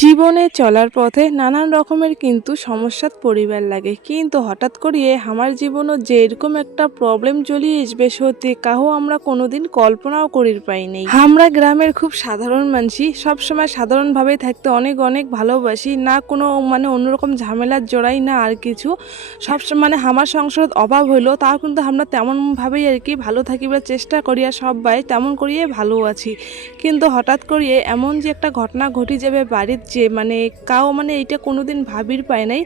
জীবনে চলার পথে নানান রকমের কিন্তু সমস্যার পরিবার লাগে। কিন্তু হঠাৎ করিয়ে আমার জীবনও যে এরকম একটা প্রবলেম চলিয়ে আসবে, সত্যি কাহো আমরা কোনোদিন কল্পনাও করির পাই নাই। আমরা গ্রামের খুব সাধারণ মানসি, সবসময় সাধারণভাবেই থাকতে অনেক অনেক ভালোবাসি, না কোনো মানে অন্যরকম ঝামেলার জড়াই না আর কিছু। সবসময় মানে আমার সংসারত অভাব হইল তাও কিন্তু আমরা তেমনভাবেই আর কি ভালো থাকিবার চেষ্টা করি আর সবাই তেমন করিয়ে ভালো আছি। কিন্তু হঠাৎ করিয়ে এমন যে একটা ঘটনা ঘটি যাবে বাড়ির যে মানে কাও মানে এইটা কোনোদিন ভাবির পায় নাই।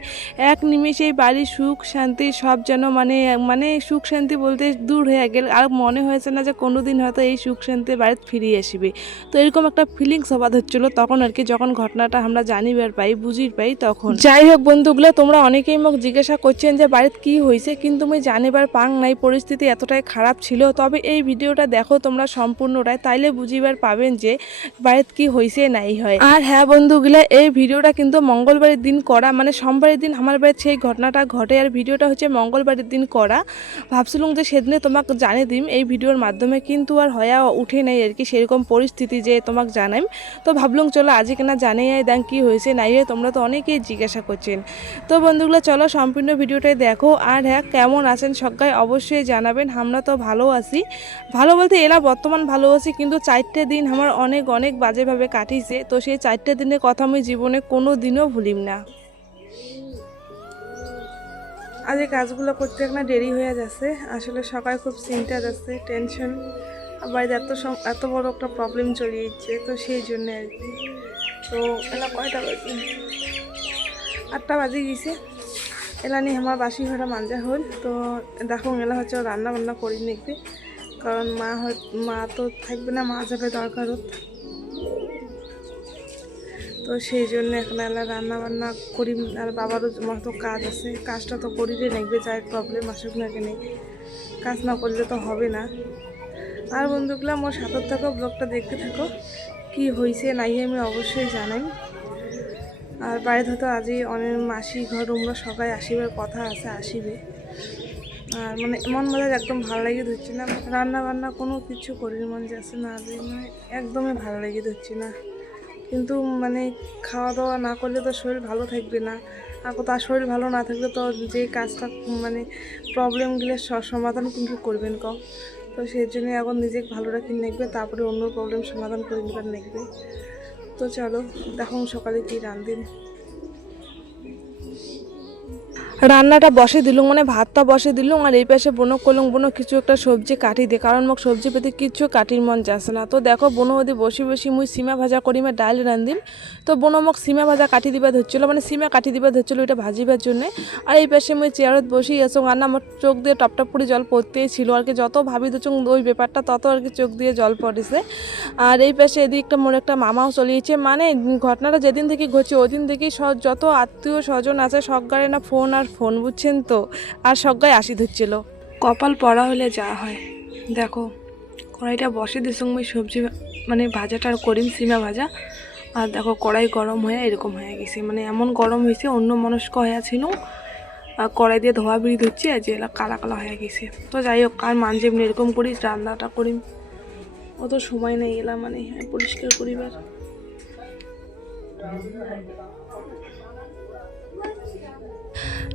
এক নিমেষেই বাড়ির সুখ শান্তি সব যেন মানে মানে সুখ শান্তি বলতে দূর হয়ে গেল। আর মনে হয়েছে না যে কোনোদিন হয়তো এই সুখ শান্তি বাড়িতে ফিরিয়ে আসবে। তো এরকম একটা ফিলিংস হবাদ হচ্ছিল তখন আর কি যখন ঘটনাটা আমরা জানিবার পাই বুঝির পাই তখন। যাই হোক বন্ধুগুলো তোমরা অনেকেই মোক জিজ্ঞাসা করছেন যে বাড়িতে কি হয়েছে কিন্তু আমি জানিবার পাং নাই পরিস্থিতি এতটাই খারাপ ছিল। তবে এই ভিডিওটা দেখো তোমরা সম্পূর্ণটাই তাইলে বুঝিবার পাবেন যে বাড়িতে কি হয়েছে নাই হয়। আর হ্যাঁ বন্ধুগুলা এই ভিডিওটা কিন্তু মঙ্গলবারের দিন করা মানে সোমবারের দিন আমার বাড়িতে সেই ঘটনাটা ঘটে। আর ভিডিওটা হচ্ছে মঙ্গলবারের দিন করা। ভাবছিলাম যে সেদিনে তোমাকে জানিয়ে দিম, এই ভিডিওর মাধ্যমে কিন্তু আর হয়া উঠে নাই আর কি সেরকম পরিস্থিতি যে তোমাকে জানাইম। তো ভাবলুম চলো আজকে না জানাই দেন কি হয়েছে নাই হয় তোমরা তো অনেকেই জিজ্ঞাসা করছেন। তো বন্ধুগুলো চলো সম্পূর্ণ ভিডিওটাই দেখো। আর হ্যাঁ কেমন আছেন সবাই অবশ্যই জানাবেন, আমরা তো ভালো আছি। ভালো বলতে এরা বর্তমান ভালো আছি, কিন্তু চারটে দিন আমার অনেক অনেক বাজেভাবে কাটিছে। তো সেই চারটে দিনের কথা আমি জীবনে কোনো দিনও ভুলিম না। আজ এই কাজগুলো করতে একটা দেরি হয়ে যাচ্ছে। আসলে সকালে খুব চিন্তা যাচ্ছে টেনশন আবার এত এত বড় একটা প্রবলেম চলে যাচ্ছে তো সেই জন্য আর কি। তো এলা কয়টা বাজে? আটটা বাজে গেছে। এলা নিয়ে আমার বাসি ঘরে মাঞ্জা হল। তো দেখো, এলা হচ্ছে রান্না বান্না করি নাকি কারণ মা মা তো থাকবে না, মা যাবে দরকারত তো সেই জন্য এখন এলা রান্না বান্না করি, আর বাবারও মতো কাজ আছে, কাজটা তো করিলে নেকবে, যাই প্রবলেম আসুক না কেন। কাজ না করলে তো হবে না। আর বন্ধুগুলো, আমার সাথে থাকো, ব্লগটা দেখতে থাকো, কি হয়েছে নাই আমি অবশ্যই জানাই। আর বাড়িতে হয়তো আজই অনেক মাসি ঘর আমরা সবাই আসিবার কথা আছে, আসিবে। আর মানে মন মেজাজ একদম ভালো লাগে ধরছে না। রান্না বান্না কোনো কিছু করির মন যাচ্ছে না মানে একদমই ভালো লাগে ধরছে না। কিন্তু মানে খাওয়া দাওয়া না করলে তো শরীর ভালো থাকবে না। আর তার শরীর ভালো না থাকলে তো যে কাজটা মানে প্রবলেমগুলো সমাধান কিন্তু করবেন কম তো সেই জন্য এখন নিজেকে ভালো রাখি দেখবে তারপরে অন্য প্রবলেম সমাধান করে নিবেন দেখবে তো চলো দেখুন সকালে কী রান্ধিন। রান্নাটা বসে দিলুম মানে ভাতটা বসে দিলুম, আর এই পাশে বনো করলুম বনো কিছু একটা সবজি কাটি দে কারণ মোক সবজি পেতে কিচ্ছু কাটির মন যাচ্ছে না। তো দেখো, বনো ওদি বসে বসে মুই সিমা ভাজা করি মে ডাল রান্ধিম। তো বনো মোক সিমা ভাজা কাটি দিবা ধরছিল মানে সিমা কাটি দিবা ধরছিল এটা ভাজিবার জন্য। আর এই পাশে মুই চেয়ারত বসেই আছো, আর না আমার চোখ দিয়ে টপ টপ করে জল পড়তেই ছিল, আর কি যত ভাবি দিচ্ছ ওই ব্যাপারটা তত আর কি চোখ দিয়ে জল পড়েছে। আর এই পাশে এদিকটা মোর একটা মামাও চলিয়েছে মানে ঘটনাটা যেদিন থেকে ঘটছে ওই দিন থেকেই যত আত্মীয় স্বজন আছে সজ্ঞারে না ফোন আর ফোন বুঝছেন তো, আর সজ্ঞায় আসি ধরছিল। কপাল পড়া হলে যা হয়। দেখো, কড়াইটা বসে ওই সবজি মানে ভাজাটা আর করিম সিমা ভাজা। আর দেখো, কড়াই গরম হয়ে এরকম হয়ে গেছে। মানে এমন গরম হয়েছে, অন্য মনস্ক হয়ে ছিল আর কড়াই দিয়ে ধোয়া বিড়ি ধরছি আর যে কালা কালা হয়ে গেছে। তো যাই হোক আর মানজে এমনি এরকম করিস, রান্নাটা করিম। অত সময় নেই এলাম মানে পরিষ্কার করিবার।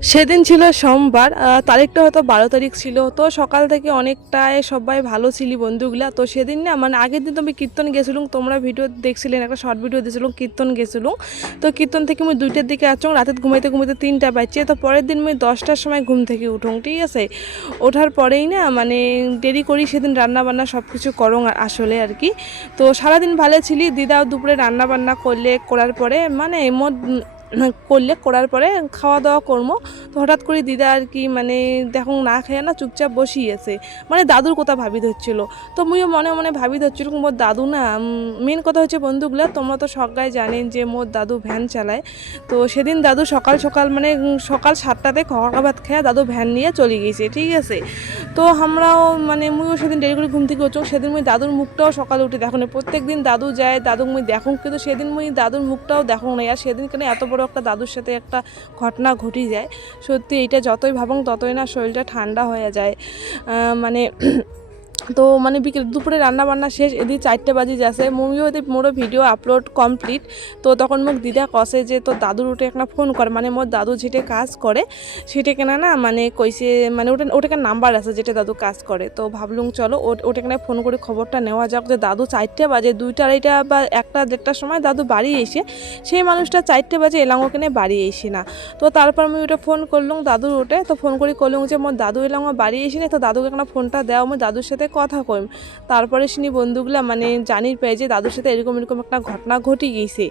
সেদিন ছিল সোমবার তারিখটা হয়তো বারো তারিখ ছিল, তো সকাল থেকে অনেকটাই সবাই ভালো ছিলি বন্ধুগুলা। তো সেদিন না মানে আগের দিন তো আমি কীর্তন গেছিলাম, তোমরা ভিডিও দেখছিলেন একটা শর্ট ভিডিও দিয়েছিলাম, কীর্তন গেছিলাম। তো কীর্তন থেকে আমি দুইটার দিকে আসলাম রাতে ঘুমাইতে ঘুমাইতে তিনটা বাজছে, তো পরের দিন আমি দশটার সময় ঘুম থেকে উঠুন ঠিক আছে? ওঠার পরেই না মানে দেরি করি সেদিন রান্না বান্না সব কিছু করং আসলে আর কি। তো সারাদিন ভালো ছিলি দিদাও দুপুরে রান্না বান্না করলে, করার পরে মানে মোট করলে, করার পরে খাওয়া দাওয়া করব তো হঠাৎ করে দিদা আর কি মানে দেখো না খেয়ে না চুপচাপ বসিয়েছে। মানে দাদুর কথা ভাবি ধরছিল তো মুইও মনে মনে ভাবি ধরছিল মোর দাদু না মেন কথা হচ্ছে বন্ধুগুলো, তোমরা তো সবাই জানেন যে মোর দাদু ভ্যান চালায়। তো সেদিন দাদু সকাল সকাল মানে সকাল সাতটাতে খাওয়া ভাত খেয়ে দাদু ভ্যান নিয়ে চলে গেছে ঠিক আছে? তো আমরাও মানে মুইও সেদিন দেরি করে ঘুম থেকে উঠছ, সেদিন মুই দাদুর মুখটাও সকালে উঠে দেখো না প্রত্যেক দিন দাদু যায়, দাদু মুই দেখুন কিন্তু সেদিন মুই দাদুর মুখটাও দেখো না আর সেদিন কেন এত বড় একটা দাদুর সাথে একটা ঘটনা ঘটি যায়। সত্যি এটা যতই ভাবং ততই না শরীরটা ঠান্ডা হয়ে যায়। মানে তো মানে বিকেল, দুপুরে রান্না বান্না শেষ, এদিকে চারটে বাজে যাচ্ছে। মুভিও এদি মোরও ভিডিও আপলোড কমপ্লিট তো তখন মোক দিদা কষে যে, তোর দাদুর উঠে একটা ফোন করে। মানে মোর দাদু যেটা কাজ করে, সেটা কেনা না মানে কইছে মানে ওটা, ওটাকে নাম্বার আছে যেটা দাদু কাজ করে। তো ভাবলুম চলো ওটা কেনা ফোন করে খবরটা নেওয়া যাক যে, দাদু চারটে বাজে, দুইটা, আড়াইটা বা একটা, দেড়টার সময় দাদু বাড়ি এসে, সেই মানুষটা চারটে বাজে এলাম ওখানে বাড়ি এসে না। তো তারপর আমি ওটা ফোন করলুম দাদুর ওটে তো ফোন করে করলুম যে, মোর দাদু আমার বাড়ি এসে না তো দাদুকে একটা ফোনটা দেওয়া আমি দাদুর সাথে কথা কইম। তারপরে শুনি বন্ধুগুলা মানে জানির পেয়ে যে দাদুর সাথে এরকম এরকম একটা ঘটনা ঘটি গেছে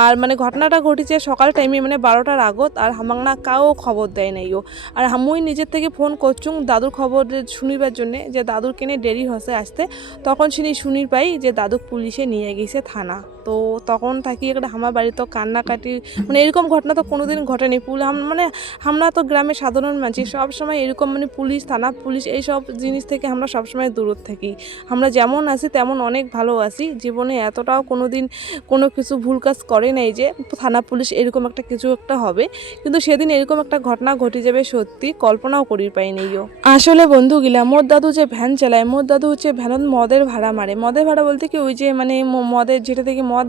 আর মানে ঘটনাটা ঘটেছে সকাল টাইমে মানে বারোটার আগত আর হামাংনা কাও খবর দেয় নাই ও। আর মুই নিজের থেকে ফোন করছুং দাদুর খবর শুনিবার জন্যে যে দাদুর কেনে দেরি হসে আসতে, তখন শুনি শুনির পাই যে দাদু পুলিশে নিয়ে গেছে থানা। তো তখন থাকি একটা আমার বাড়ি তো কান্নাকাটি মানে এরকম ঘটনা তো কোনোদিন ঘটেনি। পুল মানে আমরা তো গ্রামের সাধারণ মানুষ, সব সময় এরকম মানে পুলিশ, থানা পুলিশ এই সব জিনিস থেকে আমরা সবসময় দূরত থাকি। আমরা যেমন আছি তেমন অনেক ভালো আছি। জীবনে এতটাও কোনো দিন কোনো কিছু ভুল কাজ করে নাই যে থানা পুলিশ এরকম একটা কিছু একটা হবে। কিন্তু সেদিন এরকম একটা ঘটনা ঘটে যাবে সত্যি, কল্পনাও করি পাই নেইও আসলে বন্ধু গিলা, মোর দাদু যে ভ্যান চালায়, মোর দাদু হচ্ছে ভ্যানত মদের ভাড়া মারে। মদের ভাড়া বলতে কি ওই যে মানে মদের, যেটা থেকে মদ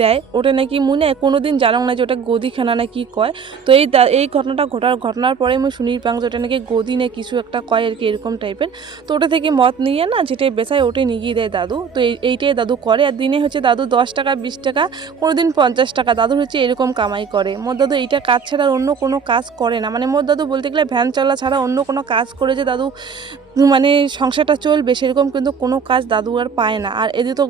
দেয়, ওটা নাকি মনে হয় কোনোদিন জানাও না যে ওটা গদিখানা না কি কয়। তো এই এই ঘটনাটা ঘটার, ঘটনার পরে আমি শুনি পাং যে ওটা নাকি গদি না কিছু একটা কয় আর কি, এরকম টাইপের। তো ওটা থেকে মদ নিয়ে না যেটাই বেচায় ওটাই নিয়ে দেয় দাদু। তো এইটাই দাদু করে। আর দিনে হচ্ছে দাদু দশ টাকা, বিশ টাকা কোনো দিন পঞ্চাশ টাকা। দাদুর হচ্ছে এরকম কামাই করে। মোর দাদু এইটা কাজ ছাড়া অন্য কোনো কাজ করে না। মানে মোর দাদু বলতে গেলে ভ্যান চালা ছাড়া অন্য কোনো কাজ করে যে দাদু মানে সংসারটা চলবে, সেরকম কিন্তু কোনো কাজ দাদু আর পায় না। আর এদিকে তো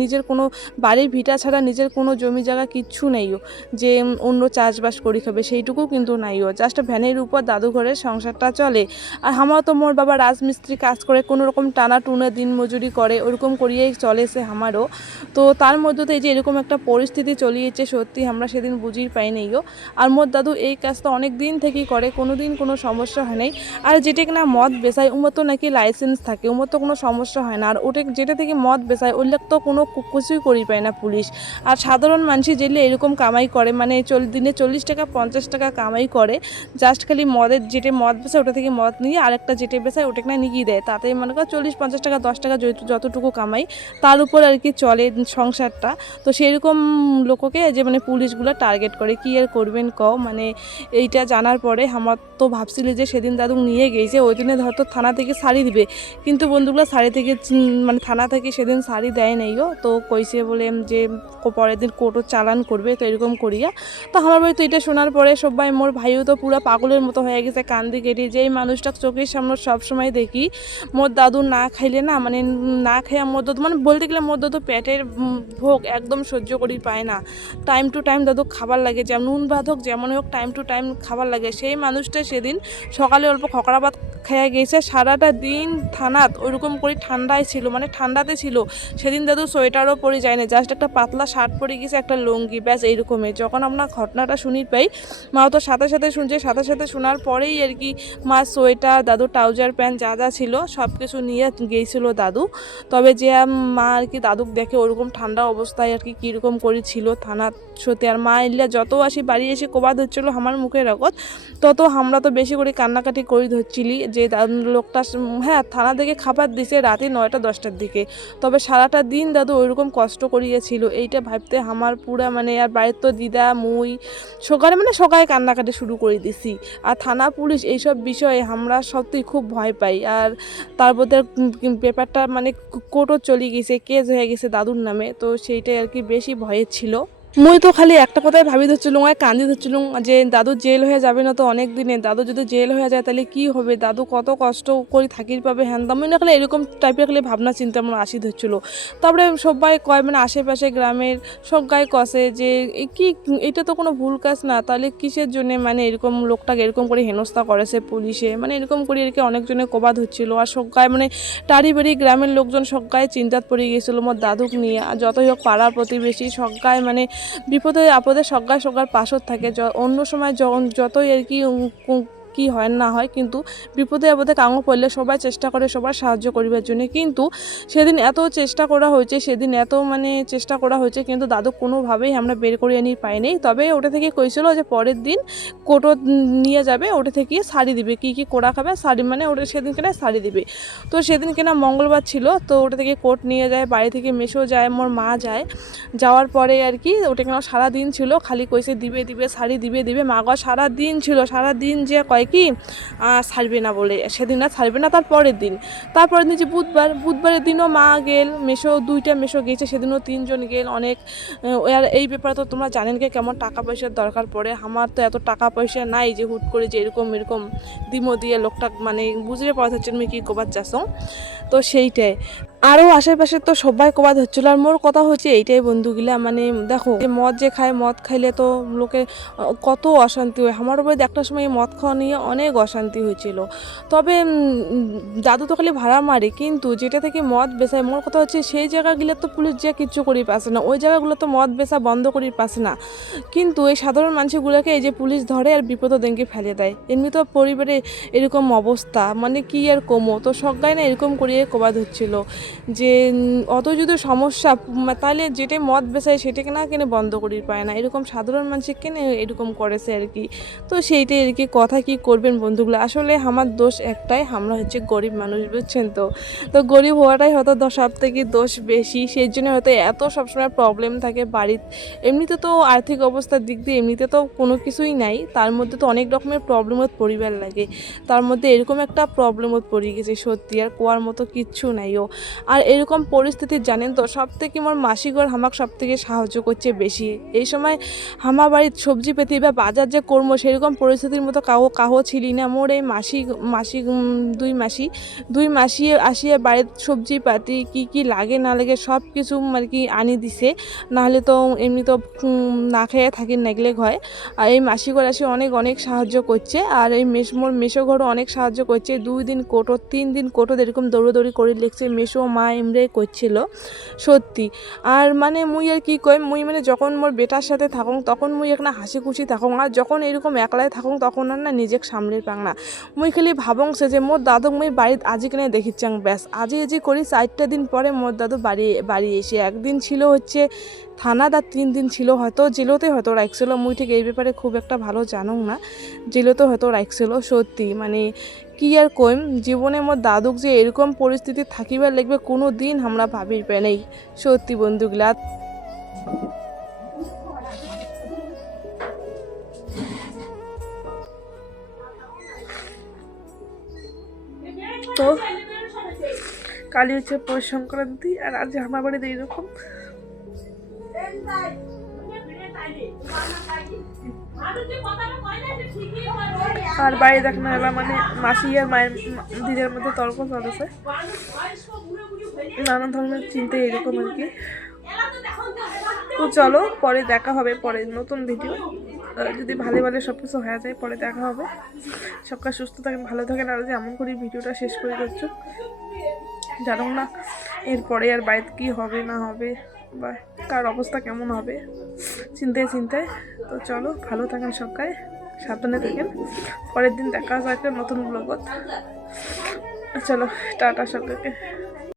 নিজের কোনো বাড়ির ভিটা ছাড়া নিজের কোনো জমি জায়গা কিচ্ছু নেইও যে অন্য চাষবাস করি খাবে, সেইটুকু কিন্তু নাইও জাস্ট ভ্যানের উপর দাদু ঘরের সংসারটা চলে। আর আমার তো মোর বাবা রাজমিস্ত্রি কাজ করে, কোনো রকম টানা টুনে দিন মজুরি করে, ওরকম করিয়েই চলে সে আমারও তো তার মধ্যে তো এই যে এরকম একটা পরিস্থিতি চলিয়েছে, সত্যি আমরা সেদিন বুঝিই পাই নাইও আর মোর দাদু এই কাজটা অনেক দিন থেকেই করে, কোনো দিন কোনো সমস্যা হয় নাই। আর যেটা কিনা মদ বেচায় উমর তো নাকি লাইসেন্স থাকে উমর তো কোনো সমস্যা হয় না। আর ওটা যেটা থেকে মদ বেচায় ওই তো কোনো কিছুই করি পায় না পুলিশ। আর সাধারণ মানুষই যেলে এরকম কামাই করে মানে চল, দিনে চল্লিশ টাকা, পঞ্চাশ টাকা কামাই করে জাস্ট খালি মদের যেটা মদ বেচায়, ওটা থেকে মদ নিয়ে আরেকটা যেটা বেচায় ওটা না নিয়ে দেয়। তাতে মনে করো চল্লিশ, পঞ্চাশ টাকা, দশ টাকা যত- যতটুকু কামাই, তার উপর আর কি চলে সংসারটা। তো সেরকম লোককে যে মানে পুলিশগুলো টার্গেট করে, কি আর করবেন ক মানে এইটা জানার পরে আমার তো ভাবছিল যে সেদিন দাদু নিয়ে গেছে, ওই দিনে হয়তো থানা থেকে শাড়ি দিবে। কিন্তু বন্ধুগুলো শাড়ি থেকে মানে থানা থেকে সেদিন শাড়ি দেয় নাইও তো কইছে বলে যে পরের দিন কোর্টও চালান করবে, তো এরকম করিয়া। তো আমার বাড়ি তো এটা শোনার পরে সবাই, মোর ভাইও তো পুরো পাগলের মতো হয়ে গেছে, কান্দি কেটে। যে এই মানুষটা চোখের সামনে সবসময় দেখি, মোর দাদু না খাইলে না মানে না খাইয়া মোর দাদু মানে বলতে গেলে মোর দাদু পেটের ভোগ একদম সহ্য করি পায় না। টাইম টু টাইম দাদু খাবার লাগে, যেমন নুন ভাত হোক, যেমন হোক, টাইম টু টাইম খাবার লাগে। সেই মানুষটা সেদিন সকালে অল্প খকড়া ভাত খেয়ে গেছে, সারাটা দিন থানাত ওইরকম করে ঠান্ডায় ছিল মানে ঠান্ডাতে ছিল। সেদিন দাদু সোয়েটারও পরে যায় না জাস্ট একটা পাতলা শার্ট পরে গেছে, একটা লুঙ্গি, ব্যাস এইরকমই। যখন আমরা ঘটনাটা শুনি পাই মাও তো সাথে সাথে শুনছে, সাথে সাথে শোনার পরেই আর কি মা সোয়েটার, দাদু ট্রাউজার প্যান্ট, যা যা ছিল সব কিছু নিয়ে গিয়েছিল দাদু। তবে যে মা আর কি দাদুক দেখে ওরকম ঠান্ডা অবস্থায় আর কি কীরকম করে ছিল থানা সত্যি। আর মা এলিয়া যত আসি বাড়ি এসে কোবা ধরছিল আমার মুখের আগত, তত আমরা তো বেশি করে কান্নাকাটি করে ধরছিলি যে লোকটা হ্যাঁ থানা থেকে খাবার দিছে রাতে নয়টা, দশটার দিকে। তবে সারাটা দিন দাদু ওইরকম কষ্ট করিয়েছিল। এইটা ভাবতে আমার পুরা মানে আর বাড়ির তো দিদা, মুই, সকালে মানে সকালে কান্নাকাটি শুরু করে দিছি। আর থানা পুলিশ এইসব বিষয়ে আমরা সত্যি খুব ভয় পাই। আর তার মধ্যে উম ব্যাপারটা মানে কোর্টও চলে গেছে, কেস হয়ে গেছে দাদুর নামে। তো সেইটাই আর কি বেশি ভয়ের ছিল। মুই তো খালি একটা কথাই ভাবি ধরছিলুম আর কান্দি ধরছিলুম যে দাদু জেল হয়ে যাবে না তো অনেক দিনে। দাদু যদি জেল হয়ে যায় তাহলে কি হবে? দাদু কত কষ্ট করে থাকির পাবে হ্যান দাম না খালি এরকম টাইপের খালি ভাবনা চিন্তা আমার আসি ধরছিল। তারপরে সবাই কয় মানে আশেপাশে গ্রামের সবাই কষে যে কি এটা তো কোনো ভুল কাজ না, তাহলে কিসের জন্য মানে এরকম লোকটাকে এরকম করে হেনস্থা করেছে পুলিশে? মানে এরকম করে আর কি অনেকজনে কবাদ হচ্ছিল। আর সবাই মানে টারি বাড়ি গ্রামের লোকজন সবাই চিন্তাত পড়ে গিয়েছিল, মোর দাদুক নিয়ে। আর যতই হোক পাড়া প্রতিবেশী সবাই মানে বিপদে আপদে সজ্ঞায় সজ্ঞার পাশত থাকে। অন্য সময় যতই আর কি কু- হয় না হয়, কিন্তু বিপদে আপদে কাঙো পড়লে সবাই চেষ্টা করে, সবার সাহায্য করিবার জন্য। কিন্তু সেদিন এত চেষ্টা করা হয়েছে, সেদিন এত মানে চেষ্টা করা হয়েছে, কিন্তু দাদু কোনোভাবেই আমরা বের করে আনি পাইনি। তবে ওটা থেকে কইছিল যে পরের দিন কোটো নিয়ে যাবে, ওটা থেকে শাড়ি দিবে। কি কি কোড়া খাবে? শাড়ি মানে ওটা সেদিন কেনা শাড়ি দিবে। তো সেদিন কেনা মঙ্গলবার ছিল, তো ওটা থেকে কোট নিয়ে যায়, বাড়ি থেকে মেশো যায়, মোর মা যায়। যাওয়ার পরে আর কি, ওটা কেন সারা দিন ছিল, খালি কইসে দিবে দিবে, শাড়ি দিবে দিবে। মা গো সারা দিন ছিল সারা দিন যে কয় কি ছাড়বে না বলে, সেদিন আর ছাড়বে না, তার পরের দিন। তারপরের দিন যে বুধবার, বুধবারের দিনও মা গেল মেশো দুইটা মেশো গেছে সেদিনও তিনজন গেল, অনেক আর এই ব্যাপারে তো তোমরা জানেন কি কেমন টাকা পয়সার দরকার পড়ে। আমার তো এত টাকা পয়সা নাই যে হুট করে যে এরকম এরকম দিমো দিয়ে লোকটা মানে বুঝলে পড়া হচ্ছে আমি কি কবার চাষো তো সেইটাই। আরও আশেপাশে তো সবাই কবাদ হচ্ছিল। আর মোর কথা হচ্ছে এইটাই বন্ধুগুলা মানে দেখো যে মদ যে খায়, মদ খাইলে তো লোকে কত অশান্তি হয়। আমার বাড়িতে একটা সময় মদ খাওয়া নিয়ে অনেক অশান্তি হয়েছিল। তবে দাদু তো খালি ভাড়া মারে, কিন্তু যেটা থেকে মদ বেচায়, মোর কথা হচ্ছে সেই জায়গাগুলো তো পুলিশ যে কিচ্ছু করি পাচ্ছে না। ওই জায়গাগুলো তো মদ বেচা বন্ধ করি পাচ্ছে না। কিন্তু এই সাধারণ মানুষগুলোকে এই যে পুলিশ ধরে আর বিপদ দেনকে ফেলে দেয়। এমনি তো পরিবারে এরকম অবস্থা মানে কি আর কমো? তো সজ্ঞাই না এরকম করিয়ে কবাদ হচ্ছিল। যে অত যদি সমস্যা তাহলে যেটাই মদ বেচায় সেটাকে না কেনে বন্ধ করি পায় না। এরকম সাধারণ মানুষের কেনে এরকম করেছে আর কি। তো সেইটাই আর কি, কথা কি করবেন বন্ধুগুলো? আসলে আমার দোষ একটাই, আমরা হচ্ছে গরিব মানুষ, বুঝছেন তো? তো গরিব হওয়াটাই হয়তো সব থেকে দোষ বেশি, সেই জন্য হয়তো এত সবসময় প্রবলেম থাকে বাড়ির এমনিতে তো আর্থিক অবস্থার দিক দিয়ে এমনিতে তো কোনো কিছুই নাই, তার মধ্যে তো অনেক রকমের প্রবলেমত পরিবার লাগে। তার মধ্যে এরকম একটা প্রবলেমত পড়ে গেছে সত্যি, আর কোয়ার মতো কিচ্ছু নাই ও আর এরকম পরিস্থিতি, জানেন তো সব থেকে আমার মাসিগর হামাক সব থেকে সাহায্য করছে বেশি। এই সময় হামা বাড়ির সবজি পেতে বা বাজার যে করব সেরকম পরিস্থিতির মতো কাহো কাহো ছিলি না। মোর এই মাসি মাসি দুই মাসি দুই মাসি আসিয়া বাড়ির সবজি পাতি কি কি লাগে না লাগে সব কিছু আর কি আনি দিছে। নাহলে তো এমনি তো না খেয়ে থাকি নেগলেক হয়। আর এই মাসি ঘর আসে অনেক অনেক সাহায্য করছে। আর এই মেস, মোর মেশো ঘরও অনেক সাহায্য করছে। দুই দিন কোটো, তিন দিন কোটো এরকম দৌড়োদৌড়ি করে লিখছে মেশো মা এমরে করছিল, সত্যি। আর মানে মুই আর কি কই, মুই মানে যখন মোর বেটার সাথে থাকুন তখন মুই একটা হাসি খুশি থাকুন আর যখন এরকম একলাই থাকুন তখন আর না নিজেক সামলে পাং না। মুই খালি ভাবং সে যে মোর দাদুক মুই বাড়িত আজি কেনে দেখিচ্ছাং, ব্যাস। আজি আজি করি, চারটা দিন পরে মোর দাদু বাড়ি বাড়ি এসে একদিন ছিল হচ্ছে থানা আর তিন দিন ছিল হয়তো জেলোতে হয়তো রাখছিল মুই ঠিক এই ব্যাপারে খুব একটা ভালো জানুং না। জেলোতে হয়তো রাখছিল সত্যি। মানে কি আর কইম? জীবনে মোর দাদুক যে এরকম পরিস্থিতি থাকিবার লাগবে কোনো দিন আমরা ভাবির পাই নাই। সত্যি বন্ধুগুলা তো, কালী হচ্ছে পৌষ সংক্রান্তি আর আজ আমার বাড়িতে এইরকম। আর বাড়ি দেখানো এলা মানে মাসি আর মায়ের দিদের মধ্যে তর্ক চলেছে। নানান ধরনের চিন্তা এরকম আর কি। তো চলো, পরে দেখা হবে, পরে নতুন ভিডিও যদি ভালো ভালো সব কিছু হয়ে যায়, পরে দেখা হবে। সবকাল সুস্থ থাকেন, ভালো থাকেন। আর যেমন করি ভিডিওটা শেষ করে যাচ্ছ জানো না, এরপরে আর বাড়িতে কী হবে, না হবে। বা কার অবস্থা কেমন হবে? চিন্তায় চিন্তায় তো চলো, ভালো থাকেন সবাই সাবধানে থাকেন। পরের দিন দেখা যাক নতুন ব্লগত চলো, টাটা সবাইকে